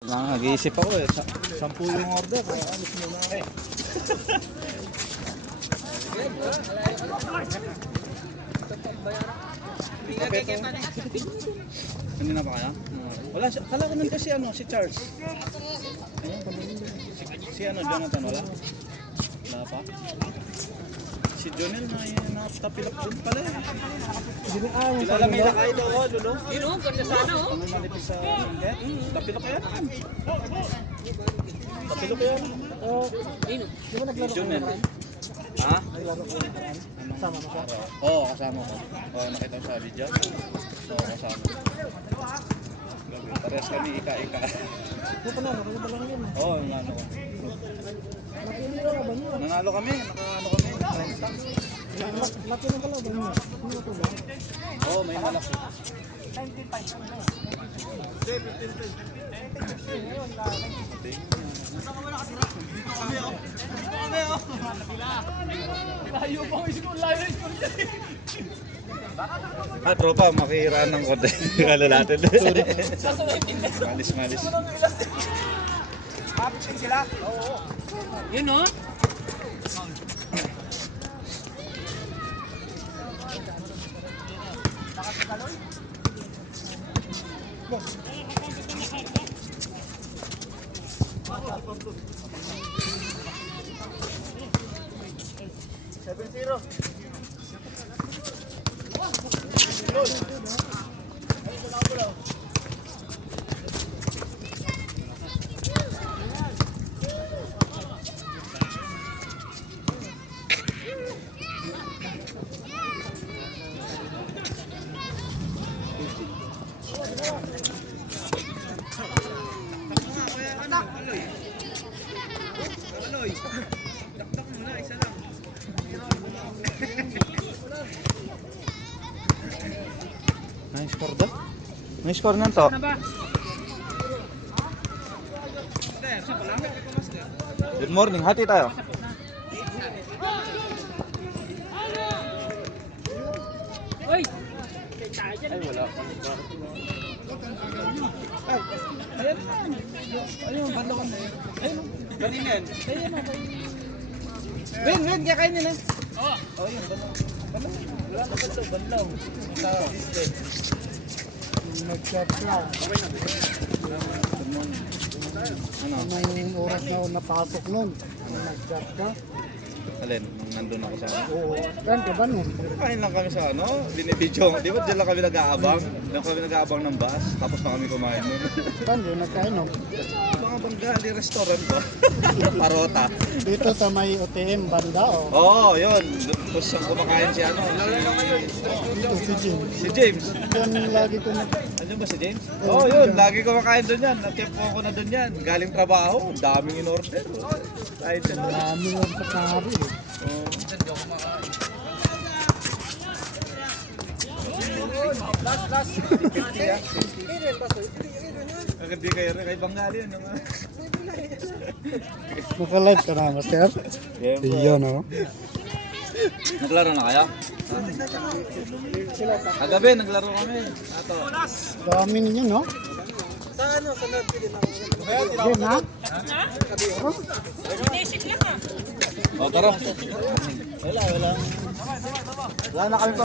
Nag-iisip ako eh. 10 yung order. Kaya alis muna ako. Kape po. Kanina pa kaya? Wala. Kala ko nandito si Charles. Si Jonathan wala? Wala pa? Si Jonel na tapilak din pala eh. Kilala may lakay daw oh, Lolo? Yun o, ganda sana o. Ano manipis sa indet? Tapilak yan. Tapilak yan. Yun o. Si Jonel. Ha? Kasama mo siya? Oo, kasama ko. Oo, nakita ko sa video. Oo, kasama. Parehas kami ika-ika. Oo, nanalo ko. Nanalo kami, nakaano kami. Laki ng kalaban niya. Oo, may malaki. Tropa, makihiraan ng konti. Kala natin. Malis. Yun o. Nice score daw. Nice score na to. Good morning, hati tayo. Uy! Ay, wala. Ayun, banda ko na yun. Ayun, kanina yan. Win, kakain nila. Oo. Oh, yun, banda. Wala na bandaw. Sa display. Nag-chat siya. Good morning. Ano? Anong oras na ako napasok nun? Nag-chat ka? Alin, nung nandun ako sa Oo. Saan ka ba nun? kain lang kami sa binibidyo. Di ba dyan lang kami nag-aabang? Dyan kami nag-aabang ng bus. Tapos na kami kumain nun. Saan yun? Nagkainom? Mga Bengali restaurant ko. Parota. Dito sa may OTM banda o? Oo, yun. Tapos yung kumakain si Dito si Jim. Si James. Yan lagi ko nag... Ano ba si James? Oo, yun. Lagi kumakain doon yan. Nag-tempo ako na doon yan. Galing trabaho. Daming in-order. Kahit yan. Marami lang sa kari eh. Last. Hindi kayo rin kay Bengali yun. Naka-live ka na, Master? Iyon o. Naglaro na kayo? Kagabi, naglaro kami. Ato. Dami ninyo, no? Game, ha? Inisip lang ah. O, tara. Wala. Wala na kami pa.